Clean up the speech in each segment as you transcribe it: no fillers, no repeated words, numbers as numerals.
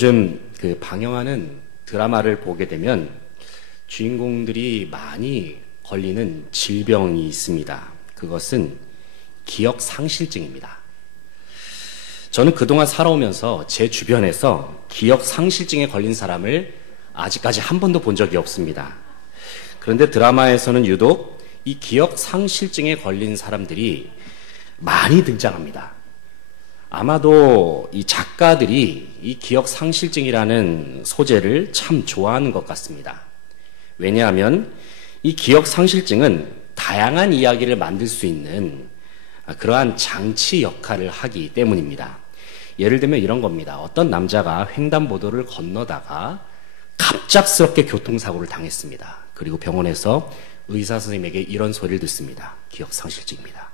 요즘 방영하는 드라마를 보게 되면 주인공들이 많이 걸리는 질병이 있습니다. 그것은 기억 상실증입니다. 저는 그동안 살아오면서 제 주변에서 기억 상실증에 걸린 사람을 아직까지 한 번도 본 적이 없습니다. 그런데 드라마에서는 유독 이 기억 상실증에 걸린 사람들이 많이 등장합니다. 아마도 이 작가들이 이 기억 상실증이라는 소재를 참 좋아하는 것 같습니다. 왜냐하면 이 기억 상실증은 다양한 이야기를 만들 수 있는 그러한 장치 역할을 하기 때문입니다. 예를 들면 이런 겁니다. 어떤 남자가 횡단보도를 건너다가 갑작스럽게 교통사고를 당했습니다. 그리고 병원에서 의사 선생님에게 이런 소리를 듣습니다. 기억 상실증입니다.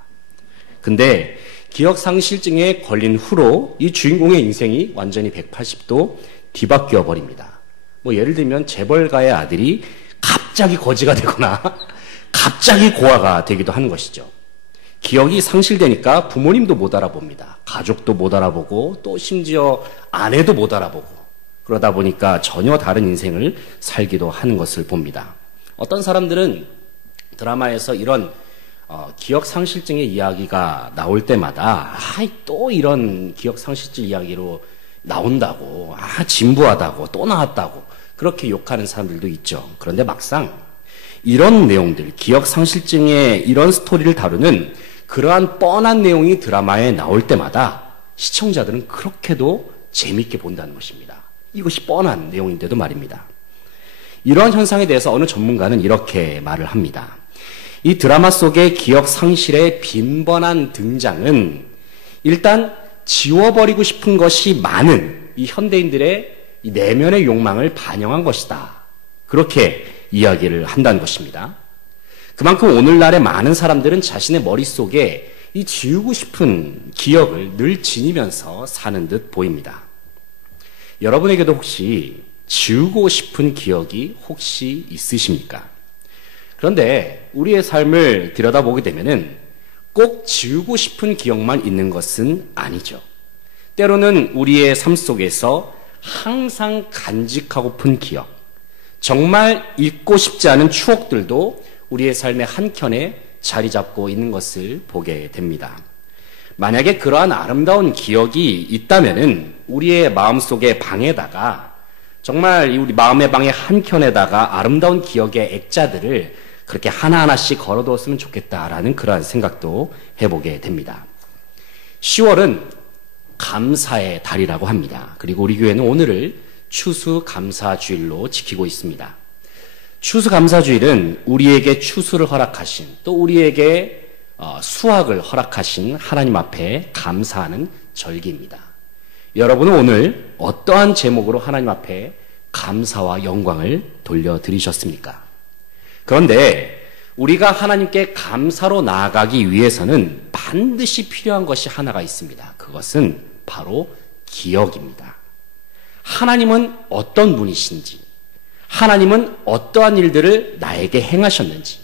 근데 기억 상실증에 걸린 후로 이 주인공의 인생이 완전히 180도 뒤바뀌어 버립니다. 예를 들면 재벌가의 아들이 갑자기 거지가 되거나 갑자기 고아가 되기도 하는 것이죠. 기억이 상실되니까 부모님도 못 알아봅니다. 가족도 못 알아보고 또 심지어 아내도 못 알아보고 그러다 보니까 전혀 다른 인생을 살기도 하는 것을 봅니다. 어떤 사람들은 드라마에서 이런 기억 상실증의 이야기가 나올 때마다 또 이런 기억 상실증 이야기로 나온다고 진부하다고 또 나왔다고 그렇게 욕하는 사람들도 있죠. 그런데 막상 이런 내용들, 기억 상실증의 이런 스토리를 다루는 그러한 뻔한 내용이 드라마에 나올 때마다 시청자들은 그렇게도 재미있게 본다는 것입니다. 이것이 뻔한 내용인데도 말입니다. 이러한 현상에 대해서 어느 전문가는 이렇게 말을 합니다. 이 드라마 속의 기억 상실의 빈번한 등장은 일단 지워버리고 싶은 것이 많은 이 현대인들의 이 내면의 욕망을 반영한 것이다. 그렇게 이야기를 한다는 것입니다. 그만큼 오늘날의 많은 사람들은 자신의 머릿속에 이 지우고 싶은 기억을 늘 지니면서 사는 듯 보입니다. 여러분에게도 혹시 지우고 싶은 기억이 혹시 있으십니까? 그런데 우리의 삶을 들여다보게 되면은 꼭 지우고 싶은 기억만 있는 것은 아니죠. 때로는 우리의 삶 속에서 항상 간직하고픈 기억, 정말 잊고 싶지 않은 추억들도 우리의 삶의 한켠에 자리 잡고 있는 것을 보게 됩니다. 만약에 그러한 아름다운 기억이 있다면은 우리의 마음속의 방에다가 정말 우리 마음의 방의 한켠에다가 아름다운 기억의 액자들을 그렇게 하나하나씩 걸어두었으면 좋겠다라는 그러한 생각도 해보게 됩니다. 10월은 감사의 달이라고 합니다. 그리고 우리 교회는 오늘을 추수감사주일로 지키고 있습니다. 추수감사주일은 우리에게 추수를 허락하신 또 우리에게 수확을 허락하신 하나님 앞에 감사하는 절기입니다. 여러분은 오늘 어떠한 제목으로 하나님 앞에 감사와 영광을 돌려드리셨습니까? 그런데 우리가 하나님께 감사로 나아가기 위해서는 반드시 필요한 것이 하나가 있습니다. 그것은 바로 기억입니다. 하나님은 어떤 분이신지, 하나님은 어떠한 일들을 나에게 행하셨는지,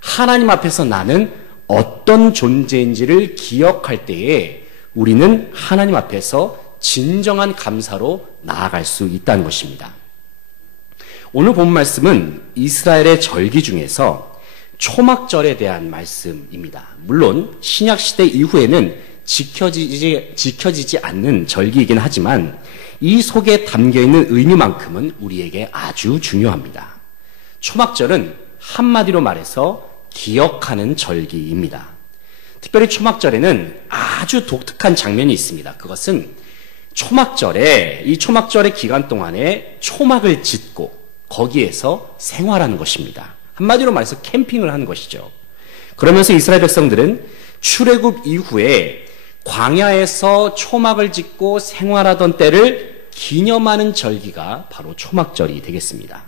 하나님 앞에서 나는 어떤 존재인지를 기억할 때에 우리는 하나님 앞에서 진정한 감사로 나아갈 수 있다는 것입니다. 오늘 본 말씀은 이스라엘의 절기 중에서 초막절에 대한 말씀입니다. 물론 신약시대 이후에는 지켜지지 않는 절기이긴 하지만 이 속에 담겨있는 의미만큼은 우리에게 아주 중요합니다. 초막절은 한마디로 말해서 기억하는 절기입니다. 특별히 초막절에는 아주 독특한 장면이 있습니다. 그것은 이 초막절의 기간 동안에 초막을 짓고 거기에서 생활하는 것입니다. 한마디로 말해서 캠핑을 하는 것이죠. 그러면서 이스라엘 백성들은 출애굽 이후에 광야에서 초막을 짓고 생활하던 때를 기념하는 절기가 바로 초막절이 되겠습니다.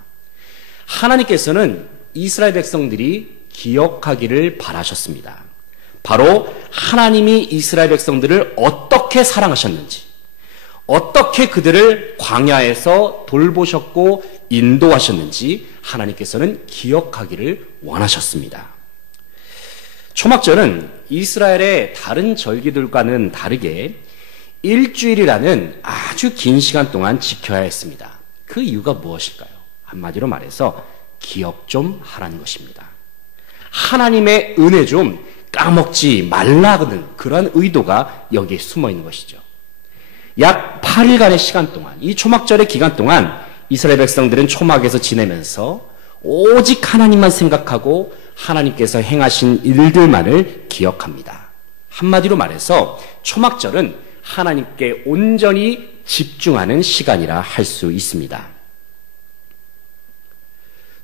하나님께서는 이스라엘 백성들이 기억하기를 바라셨습니다. 바로 하나님이 이스라엘 백성들을 어떻게 사랑하셨는지, 어떻게 그들을 광야에서 돌보셨고 인도하셨는지 하나님께서는 기억하기를 원하셨습니다. 초막절은 이스라엘의 다른 절기들과는 다르게 일주일이라는 아주 긴 시간 동안 지켜야 했습니다. 그 이유가 무엇일까요? 한마디로 말해서 기억 좀 하라는 것입니다. 하나님의 은혜 좀 까먹지 말라는 그런 의도가 여기에 숨어 있는 것이죠. 약 8일간의 시간 동안, 이 초막절의 기간 동안 이스라엘 백성들은 초막에서 지내면서 오직 하나님만 생각하고 하나님께서 행하신 일들만을 기억합니다. 한마디로 말해서 초막절은 하나님께 온전히 집중하는 시간이라 할 수 있습니다.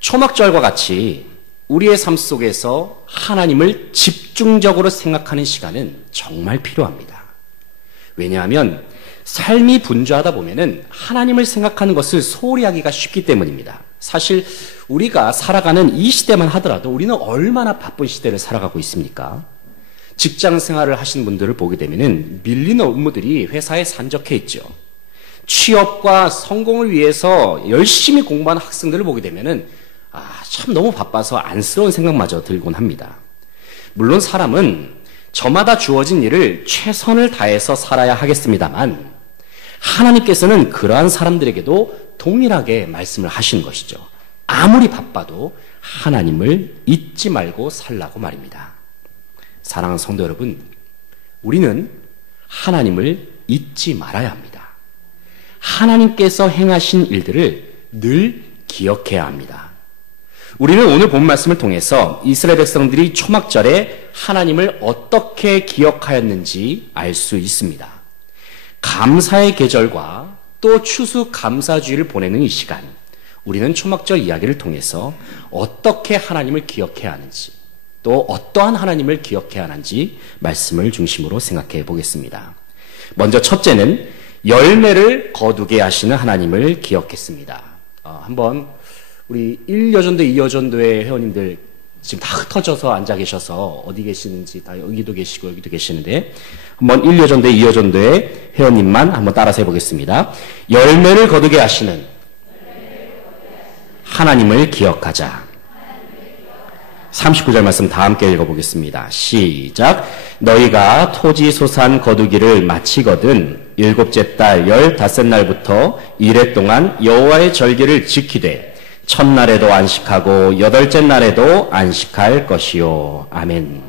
초막절과 같이 우리의 삶 속에서 하나님을 집중적으로 생각하는 시간은 정말 필요합니다. 왜냐하면 삶이 분주하다 보면은 하나님을 생각하는 것을 소홀히 하기가 쉽기 때문입니다. 사실 우리가 살아가는 이 시대만 하더라도 우리는 얼마나 바쁜 시대를 살아가고 있습니까? 직장 생활을 하시는 분들을 보게 되면은 밀리는 업무들이 회사에 산적해 있죠. 취업과 성공을 위해서 열심히 공부하는 학생들을 보게 되면은 참 너무 바빠서 안쓰러운 생각마저 들곤 합니다. 물론 사람은 저마다 주어진 일을 최선을 다해서 살아야 하겠습니다만 하나님께서는 그러한 사람들에게도 동일하게 말씀을 하시는 것이죠. 아무리 바빠도 하나님을 잊지 말고 살라고 말입니다. 사랑하는 성도 여러분, 우리는 하나님을 잊지 말아야 합니다. 하나님께서 행하신 일들을 늘 기억해야 합니다. 우리는 오늘 본 말씀을 통해서 이스라엘 백성들이 초막절에 하나님을 어떻게 기억하였는지 알 수 있습니다. 감사의 계절과 또 추수 감사주의를 보내는 이 시간, 우리는 초막절 이야기를 통해서 어떻게 하나님을 기억해야 하는지, 또 어떠한 하나님을 기억해야 하는지 말씀을 중심으로 생각해 보겠습니다. 먼저 첫째는 열매를 거두게 하시는 하나님을 기억했습니다. 한번 우리 1여전도, 2여전도의 회원님들 지금 다 흩어져서 앉아 계셔서 어디 계시는지 다 여기도 계시고 여기도 계시는데 한번 1여전도, 2여전도의 회원님만 한번 따라서 해보겠습니다. 열매를 거두게 하시는 하나님을 기억하자. 39절 말씀 다 함께 읽어보겠습니다. 시작. 너희가 토지 소산 거두기를 마치거든 일곱째 달 15날부터 이래 동안 여호와의 절기를 지키되 첫날에도 안식하고 여덟째 날에도 안식할 것이요. 아멘.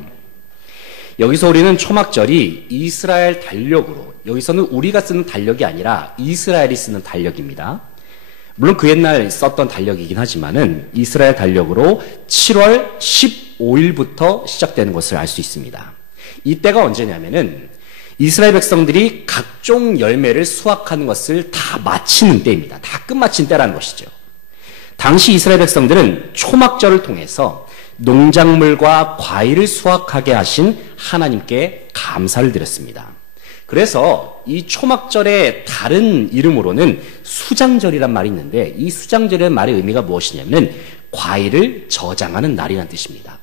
여기서 우리는 초막절이 이스라엘 달력으로, 여기서는 우리가 쓰는 달력이 아니라 이스라엘이 쓰는 달력입니다. 물론 그 옛날 썼던 달력이긴 하지만은 이스라엘 달력으로 7월 15일부터 시작되는 것을 알 수 있습니다. 이때가 언제냐면은 이스라엘 백성들이 각종 열매를 수확하는 것을 다 마치는 때입니다. 다 끝마친 때라는 것이죠. 당시 이스라엘 백성들은 초막절을 통해서 농작물과 과일을 수확하게 하신 하나님께 감사를 드렸습니다. 그래서 이 초막절의 다른 이름으로는 수장절이란 말이 있는데 이 수장절이라는 말의 의미가 무엇이냐면 과일을 저장하는 날이라는 뜻입니다.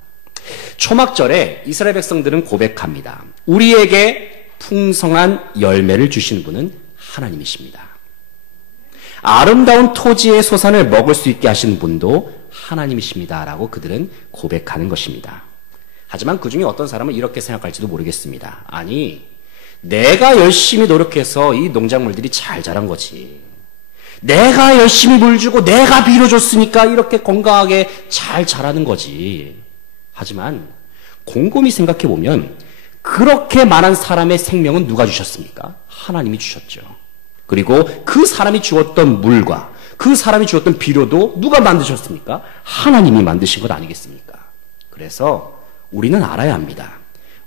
초막절에 이스라엘 백성들은 고백합니다. 우리에게 풍성한 열매를 주시는 분은 하나님이십니다. 아름다운 토지의 소산을 먹을 수 있게 하시는 분도 하나님이십니다라고 그들은 고백하는 것입니다. 하지만 그 중에 어떤 사람은 이렇게 생각할지도 모르겠습니다. 아니, 내가 열심히 노력해서 이 농작물들이 잘 자란 거지. 내가 열심히 물 주고 내가 빌어줬으니까 이렇게 건강하게 잘 자라는 거지. 하지만 곰곰이 생각해 보면 그렇게 많은 사람의 생명은 누가 주셨습니까? 하나님이 주셨죠. 그리고 그 사람이 주었던 물과 그 사람이 주었던 비료도 누가 만드셨습니까? 하나님이 만드신 것 아니겠습니까? 그래서 우리는 알아야 합니다.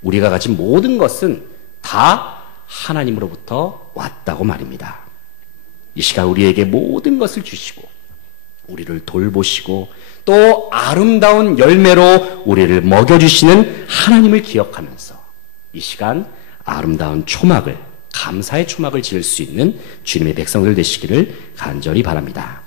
우리가 가진 모든 것은 다 하나님으로부터 왔다고 말입니다. 이 시간 우리에게 모든 것을 주시고 우리를 돌보시고 또 아름다운 열매로 우리를 먹여주시는 하나님을 기억하면서 이 시간 아름다운 초막을, 감사의 초막을 지을 수 있는 주님의 백성들 되시기를 간절히 바랍니다.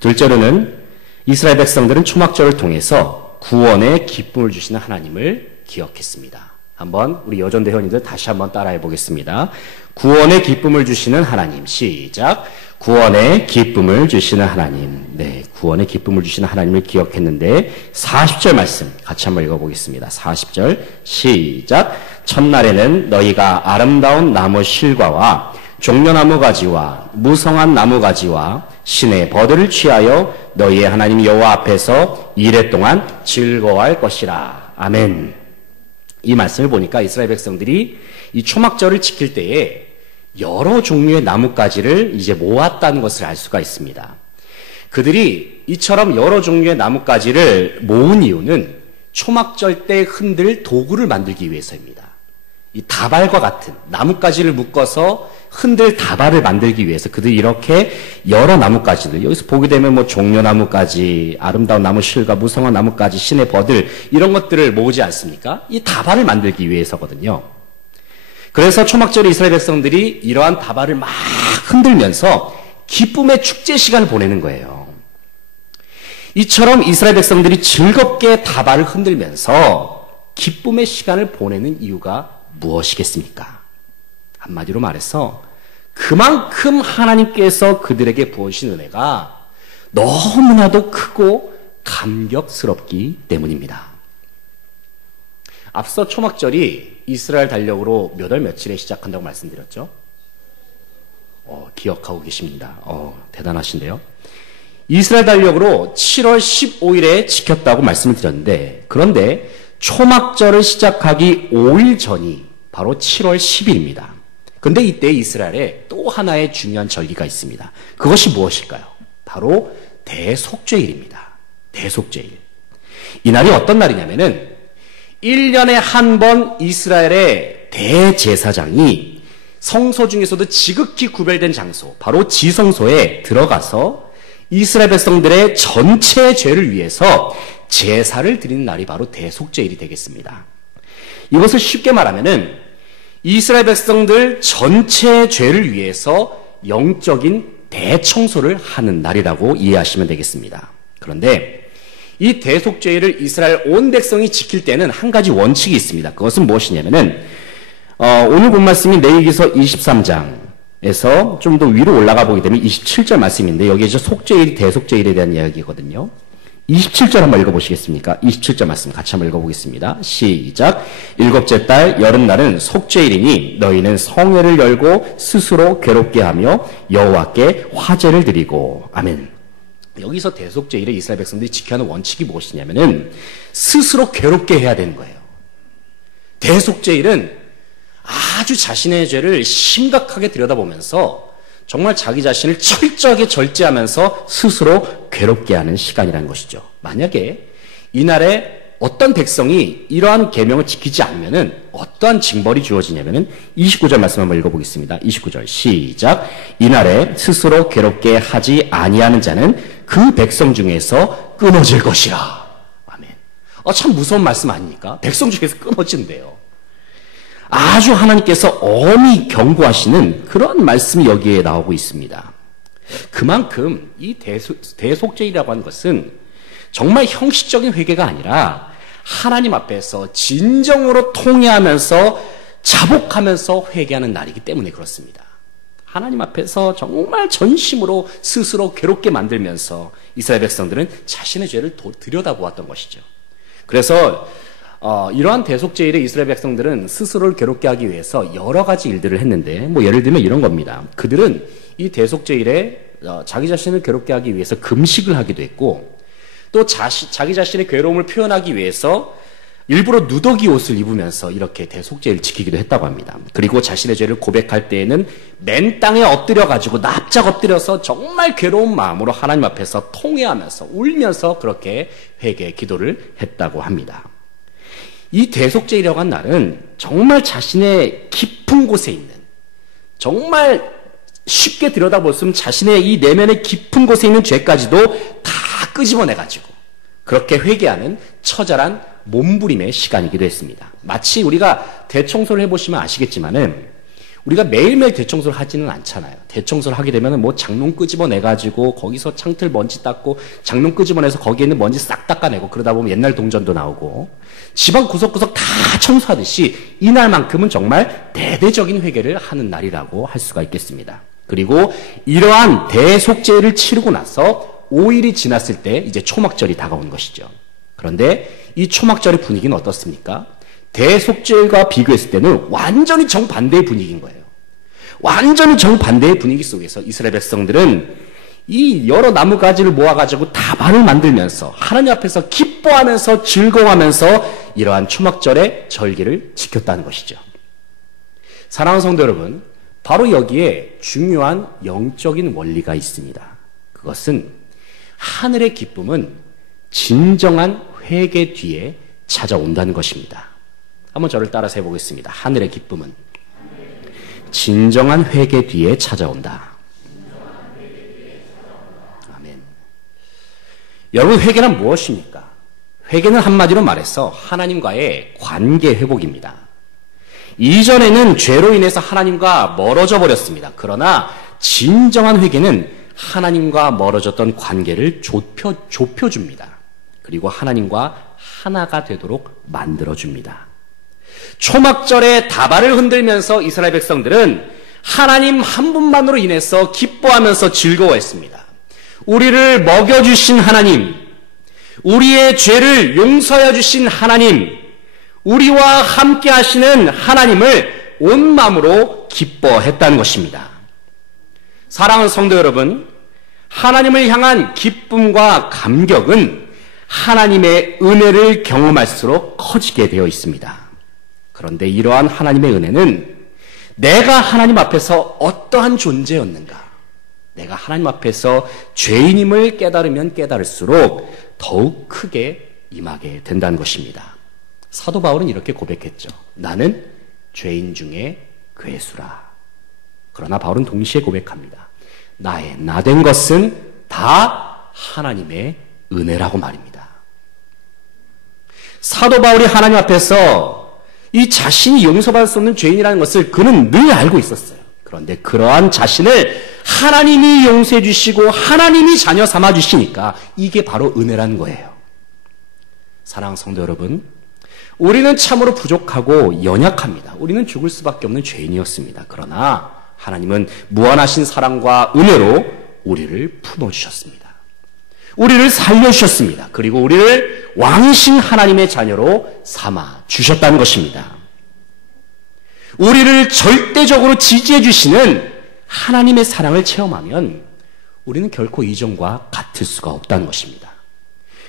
둘째로는 이스라엘 백성들은 초막절을 통해서 구원의 기쁨을 주시는 하나님을 기억했습니다. 한번 우리 여전대 회원님들 다시 한번 따라해 보겠습니다. 구원의 기쁨을 주시는 하나님. 시작. 구원의 기쁨을 주시는 하나님. 네, 구원의 기쁨을 주시는 하나님을 기억했는데 40절 말씀 같이 한번 읽어보겠습니다. 40절 시작. 첫날에는 너희가 아름다운 나무 실과와 종려나무 가지와 무성한 나무 가지와 신의 버들을 취하여 너희의 하나님 여호와 앞에서 이레 동안 즐거워할 것이라. 아멘. 이 말씀을 보니까 이스라엘 백성들이 이 초막절을 지킬 때에 여러 종류의 나뭇가지를 이제 모았다는 것을 알 수가 있습니다. 그들이 이처럼 여러 종류의 나뭇가지를 모은 이유는 초막절 때 흔들 도구를 만들기 위해서입니다. 이 다발과 같은 나뭇가지를 묶어서 흔들 다발을 만들기 위해서 그들이 이렇게 여러 나뭇가지들, 여기서 보게 되면 뭐 종려나뭇가지, 아름다운 나무 실과 무성한 나뭇가지, 신의 버들 이런 것들을 모으지 않습니까? 이 다발을 만들기 위해서거든요. 그래서 초막절에 이스라엘 백성들이 이러한 다발을 막 흔들면서 기쁨의 축제 시간을 보내는 거예요. 이처럼 이스라엘 백성들이 즐겁게 다발을 흔들면서 기쁨의 시간을 보내는 이유가 무엇이겠습니까? 한마디로 말해서 그만큼 하나님께서 그들에게 부어주신 은혜가 너무나도 크고 감격스럽기 때문입니다. 앞서 초막절이 이스라엘 달력으로 몇 월 며칠에 시작한다고 말씀드렸죠? 기억하고 계십니다. 대단하신데요. 이스라엘 달력으로 7월 15일에 지켰다고 말씀을 드렸는데, 그런데 초막절을 시작하기 5일 전이 바로 7월 10일입니다. 그런데 이때 이스라엘에 또 하나의 중요한 절기가 있습니다. 그것이 무엇일까요? 바로 대속죄일입니다. 대속죄일. 이 날이 어떤 날이냐면은 1년에 한 번 이스라엘의 대제사장이 성소 중에서도 지극히 구별된 장소, 바로 지성소에 들어가서 이스라엘 백성들의 전체 죄를 위해서 제사를 드리는 날이 바로 대속죄일이 되겠습니다. 이것을 쉽게 말하면은 이스라엘 백성들 전체 죄를 위해서 영적인 대청소를 하는 날이라고 이해하시면 되겠습니다. 그런데 이 대속죄일을 이스라엘 온 백성이 지킬 때는 한 가지 원칙이 있습니다. 그것은 무엇이냐면은 오늘 본 말씀이 레위기서 23장에서 좀 더 위로 올라가 보게 되면 27절 말씀인데 여기에 속죄일, 대속죄일에 대한 이야기거든요. 27절 한번 읽어보시겠습니까? 27절 말씀 같이 한번 읽어보겠습니다. 시작. 일곱째 달 여름날은 속죄일이니 너희는 성회를 열고 스스로 괴롭게 하며 여호와께 화제를 드리고. 아멘. 여기서 대속죄일에 이스라엘 백성들이 지켜야 하는 원칙이 무엇이냐면은 스스로 괴롭게 해야 되는 거예요. 대속죄일은 아주 자신의 죄를 심각하게 들여다보면서 정말 자기 자신을 철저하게 절제하면서 스스로 괴롭게 하는 시간이라는 것이죠. 만약에 이날에 어떤 백성이 이러한 계명을 지키지 않으면은 어떠한 징벌이 주어지냐면은 29절 말씀 한번 읽어보겠습니다. 29절 시작. 이날에 스스로 괴롭게 하지 아니하는 자는 그 백성 중에서 끊어질 것이라. 아멘. 참 무서운 말씀 아닙니까? 백성 중에서 끊어진대요. 아주 하나님께서 엄히 경고하시는 그런 말씀이 여기에 나오고 있습니다. 그만큼 이 대속죄이라고 하는 것은 정말 형식적인 회개가 아니라 하나님 앞에서 진정으로 통회하면서 자복하면서 회개하는 날이기 때문에 그렇습니다. 하나님 앞에서 정말 전심으로 스스로 괴롭게 만들면서 이스라엘 백성들은 자신의 죄를 들여다보았던 것이죠. 그래서 이러한 대속죄일에 이스라엘 백성들은 스스로를 괴롭게 하기 위해서 여러 가지 일들을 했는데, 예를 들면 이런 겁니다. 그들은 이 대속죄일에 자기 자신을 괴롭게 하기 위해서 금식을 하기도 했고, 또 자기 자신의 괴로움을 표현하기 위해서 일부러 누더기 옷을 입으면서 이렇게 대속죄를 지키기도 했다고 합니다. 그리고 자신의 죄를 고백할 때에는 맨 땅에 엎드려가지고 납작 엎드려서 정말 괴로운 마음으로 하나님 앞에서 통회하면서 울면서 그렇게 회개 기도를 했다고 합니다. 이 대속죄이라고 한 날은 정말 자신의 깊은 곳에 있는, 정말 쉽게 들여다보면 자신의 이 내면의 깊은 곳에 있는 죄까지도 다 끄집어내가지고 그렇게 회개하는 처절한 몸부림의 시간이기도 했습니다. 마치 우리가 대청소를 해보시면 아시겠지만은 우리가 매일매일 대청소를 하지는 않잖아요. 대청소를 하게 되면 장롱 끄집어내가지고 거기서 창틀 먼지 닦고 장롱 끄집어내서 거기에 있는 먼지 싹 닦아내고 그러다 보면 옛날 동전도 나오고 집안 구석구석 다 청소하듯이 이날만큼은 정말 대대적인 회개를 하는 날이라고 할 수가 있겠습니다. 그리고 이러한 대속죄를 치르고 나서 5일이 지났을 때 이제 초막절이 다가오는 것이죠. 그런데 이 초막절의 분위기는 어떻습니까? 대속절과 비교했을 때는 완전히 정반대의 분위기인 거예요. 완전히 정반대의 분위기 속에서 이스라엘 백성들은 이 여러 나무가지를 모아가지고 다발을 만들면서 하나님 앞에서 기뻐하면서 즐거워하면서 이러한 초막절의 절기를 지켰다는 것이죠. 사랑하는 성도 여러분, 바로 여기에 중요한 영적인 원리가 있습니다. 그것은 하늘의 기쁨은 진정한 회개 뒤에 찾아온다는 것입니다. 한번 저를 따라서 해보겠습니다. 하늘의 기쁨은 진정한 회개 뒤에 찾아온다. 아멘. 여러분, 회개는 무엇입니까? 회개는 한마디로 말해서 하나님과의 관계 회복입니다. 이전에는 죄로 인해서 하나님과 멀어져 버렸습니다. 그러나 진정한 회개는 하나님과 멀어졌던 관계를 좁혀줍니다. 그리고 하나님과 하나가 되도록 만들어줍니다. 초막절에 다발을 흔들면서 이스라엘 백성들은 하나님 한 분만으로 인해서 기뻐하면서 즐거워했습니다. 우리를 먹여주신 하나님, 우리의 죄를 용서해 주신 하나님, 우리와 함께 하시는 하나님을 온 마음으로 기뻐했다는 것입니다. 사랑하는 성도 여러분, 하나님을 향한 기쁨과 감격은 하나님의 은혜를 경험할수록 커지게 되어 있습니다. 그런데 이러한 하나님의 은혜는 내가 하나님 앞에서 어떠한 존재였는가, 내가 하나님 앞에서 죄인임을 깨달으면 깨달을수록 더욱 크게 임하게 된다는 것입니다. 사도 바울은 이렇게 고백했죠. 나는 죄인 중에 괴수라. 그러나 바울은 동시에 고백합니다. 나의 나된 것은 다 하나님의 은혜라고 말입니다. 사도 바울이 하나님 앞에서 이 자신이 용서받을 수 없는 죄인이라는 것을 그는 늘 알고 있었어요. 그런데 그러한 자신을 하나님이 용서해 주시고 하나님이 자녀 삼아 주시니까 이게 바로 은혜라는 거예요. 사랑하는 성도 여러분, 우리는 참으로 부족하고 연약합니다. 우리는 죽을 수밖에 없는 죄인이었습니다. 그러나 하나님은 무한하신 사랑과 은혜로 우리를 품어주셨습니다. 우리를 살려주셨습니다. 그리고 우리를 왕이신 하나님의 자녀로 삼아 주셨다는 것입니다. 우리를 절대적으로 지지해 주시는 하나님의 사랑을 체험하면 우리는 결코 이전과 같을 수가 없다는 것입니다.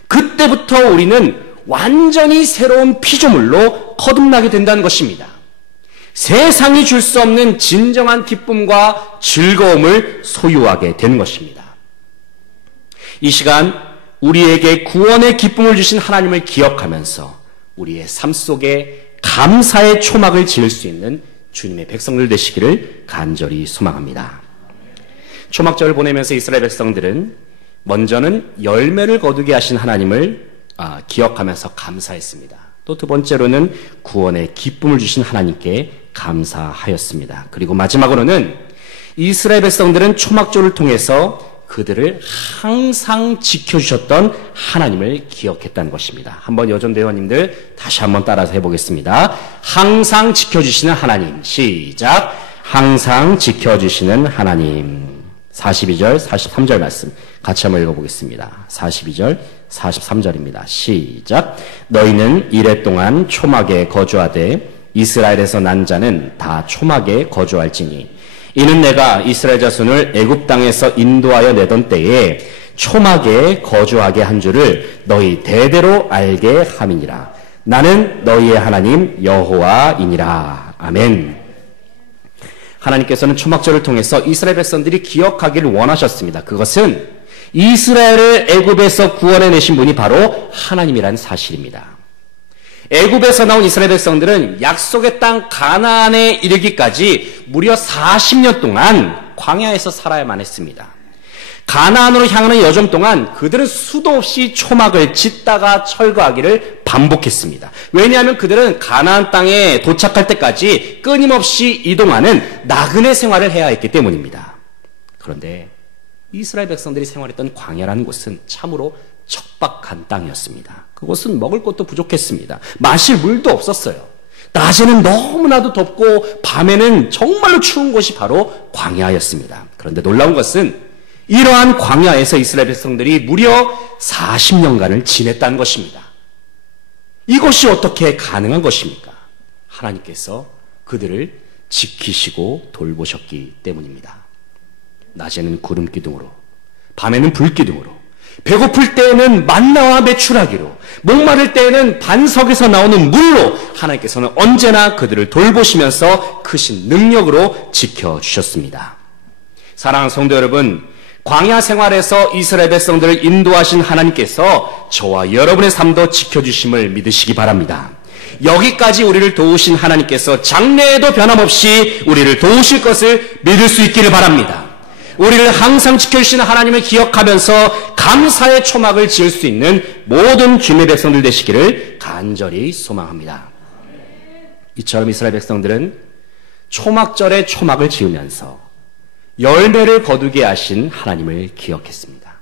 그때부터 우리는 완전히 새로운 피조물로 거듭나게 된다는 것입니다. 세상이 줄 수 없는 진정한 기쁨과 즐거움을 소유하게 되는 것입니다. 이 시간 우리에게 구원의 기쁨을 주신 하나님을 기억하면서 우리의 삶 속에 감사의 초막을 지을 수 있는 주님의 백성들 되시기를 간절히 소망합니다. 초막절을 보내면서 이스라엘 백성들은 먼저는 열매를 거두게 하신 하나님을 기억하면서 감사했습니다. 또 두 번째로는 구원의 기쁨을 주신 하나님께 감사하였습니다. 그리고 마지막으로는 이스라엘 백성들은 초막절을 통해서 그들을 항상 지켜주셨던 하나님을 기억했다는 것입니다. 한번 여전대원님들 다시 한번 따라서 해보겠습니다. 항상 지켜주시는 하나님. 시작. 항상 지켜주시는 하나님. 42절, 43절 말씀 같이 한번 읽어보겠습니다. 42절, 43절입니다. 시작. 너희는 이래 동안 초막에 거주하되 이스라엘에서 난 자는 다 초막에 거주할지니 이는 내가 이스라엘 자손을 애굽 땅에서 인도하여 내던 때에 초막에 거주하게 한 줄을 너희 대대로 알게 함이니라. 나는 너희의 하나님 여호와이니라. 아멘. 하나님께서는 초막절을 통해서 이스라엘 백성들이 기억하기를 원하셨습니다. 그것은 이스라엘을 애굽에서 구원해내신 분이 바로 하나님이라는 사실입니다. 애굽에서 나온 이스라엘 백성들은 약속의 땅 가나안에 이르기까지 무려 40년 동안 광야에서 살아야만 했습니다. 가나안으로 향하는 여정 동안 그들은 수도 없이 초막을 짓다가 철거하기를 반복했습니다. 왜냐하면 그들은 가나안 땅에 도착할 때까지 끊임없이 이동하는 나그네 생활을 해야 했기 때문입니다. 그런데 이스라엘 백성들이 생활했던 광야라는 곳은 참으로 척박한 땅이었습니다. 그곳은 먹을 것도 부족했습니다. 마실 물도 없었어요. 낮에는 너무나도 덥고 밤에는 정말로 추운 곳이 바로 광야였습니다. 그런데 놀라운 것은 이러한 광야에서 이스라엘 백성들이 무려 40년간을 지냈다는 것입니다. 이것이 어떻게 가능한 것입니까? 하나님께서 그들을 지키시고 돌보셨기 때문입니다. 낮에는 구름 기둥으로, 밤에는 불 기둥으로, 배고플 때에는 만나와 메추라기로, 목마를 때에는 반석에서 나오는 물로 하나님께서는 언제나 그들을 돌보시면서 크신 능력으로 지켜주셨습니다. 사랑하는 성도 여러분, 광야 생활에서 이스라엘 백성들을 인도하신 하나님께서 저와 여러분의 삶도 지켜주심을 믿으시기 바랍니다. 여기까지 우리를 도우신 하나님께서 장래에도 변함없이 우리를 도우실 것을 믿을 수 있기를 바랍니다. 우리를 항상 지켜주시는 하나님을 기억하면서 감사의 초막을 지을 수 있는 모든 주님의 백성들 되시기를 간절히 소망합니다. 이처럼 이스라엘 백성들은 초막절에 초막을 지으면서 열매를 거두게 하신 하나님을 기억했습니다.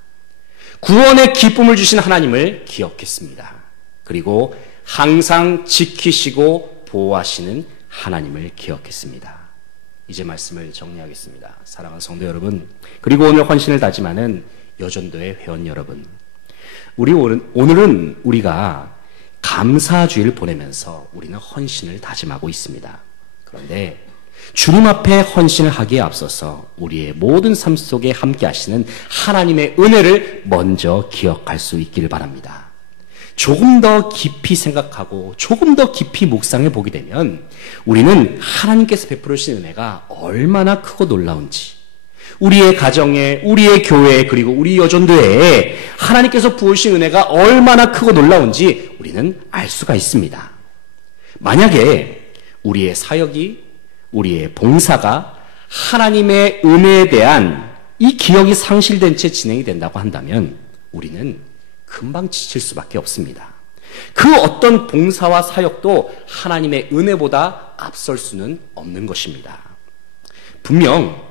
구원의 기쁨을 주신 하나님을 기억했습니다. 그리고 항상 지키시고 보호하시는 하나님을 기억했습니다. 이제 말씀을 정리하겠습니다. 사랑하는 성도 여러분, 그리고 오늘 헌신을 다짐하는 여전도의 회원 여러분, 오늘은 우리가 감사주의를 보내면서 우리는 헌신을 다짐하고 있습니다. 그런데 주님 앞에 헌신을 하기에 앞서서 우리의 모든 삶 속에 함께 하시는 하나님의 은혜를 먼저 기억할 수 있기를 바랍니다. 조금 더 깊이 생각하고 조금 더 깊이 묵상해 보게 되면 우리는 하나님께서 베풀으신 은혜가 얼마나 크고 놀라운지, 우리의 가정에, 우리의 교회에, 그리고 우리 여전도에 하나님께서 부으신 은혜가 얼마나 크고 놀라운지 우리는 알 수가 있습니다. 만약에 우리의 사역이, 우리의 봉사가 하나님의 은혜에 대한 이 기억이 상실된 채 진행이 된다고 한다면 우리는 금방 지칠 수밖에 없습니다. 그 어떤 봉사와 사역도 하나님의 은혜보다 앞설 수는 없는 것입니다. 분명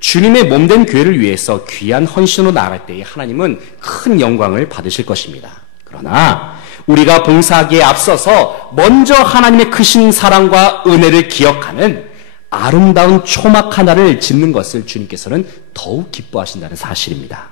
주님의 몸된 교회를 위해서 귀한 헌신으로 나아갈 때에 하나님은 큰 영광을 받으실 것입니다. 그러나 우리가 봉사하기에 앞서서 먼저 하나님의 크신 사랑과 은혜를 기억하는 아름다운 초막 하나를 짓는 것을 주님께서는 더욱 기뻐하신다는 사실입니다.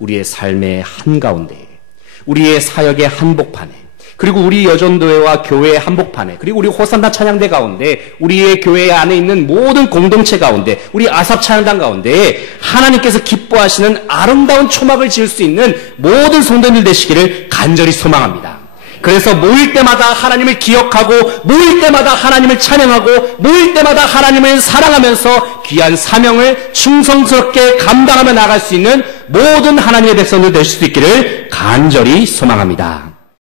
우리의 삶의 한가운데, 우리의 사역의 한복판에, 그리고 우리 여전도회와 교회의 한복판에, 그리고 우리 호산나 찬양대 가운데, 우리의 교회 안에 있는 모든 공동체 가운데, 우리 아삽 찬양단 가운데 하나님께서 기뻐하시는 아름다운 초막을 지을 수 있는 모든 성도님들 되시기를 간절히 소망합니다. 그래서 모일 때마다 하나님을 기억하고, 모일 때마다 하나님을 찬양하고, 모일 때마다 하나님을 사랑하면서 귀한 사명을 충성스럽게 감당하며 나아갈 수 있는 모든 하나님의 백성들 되실 수 있기를 간절히 소망합니다.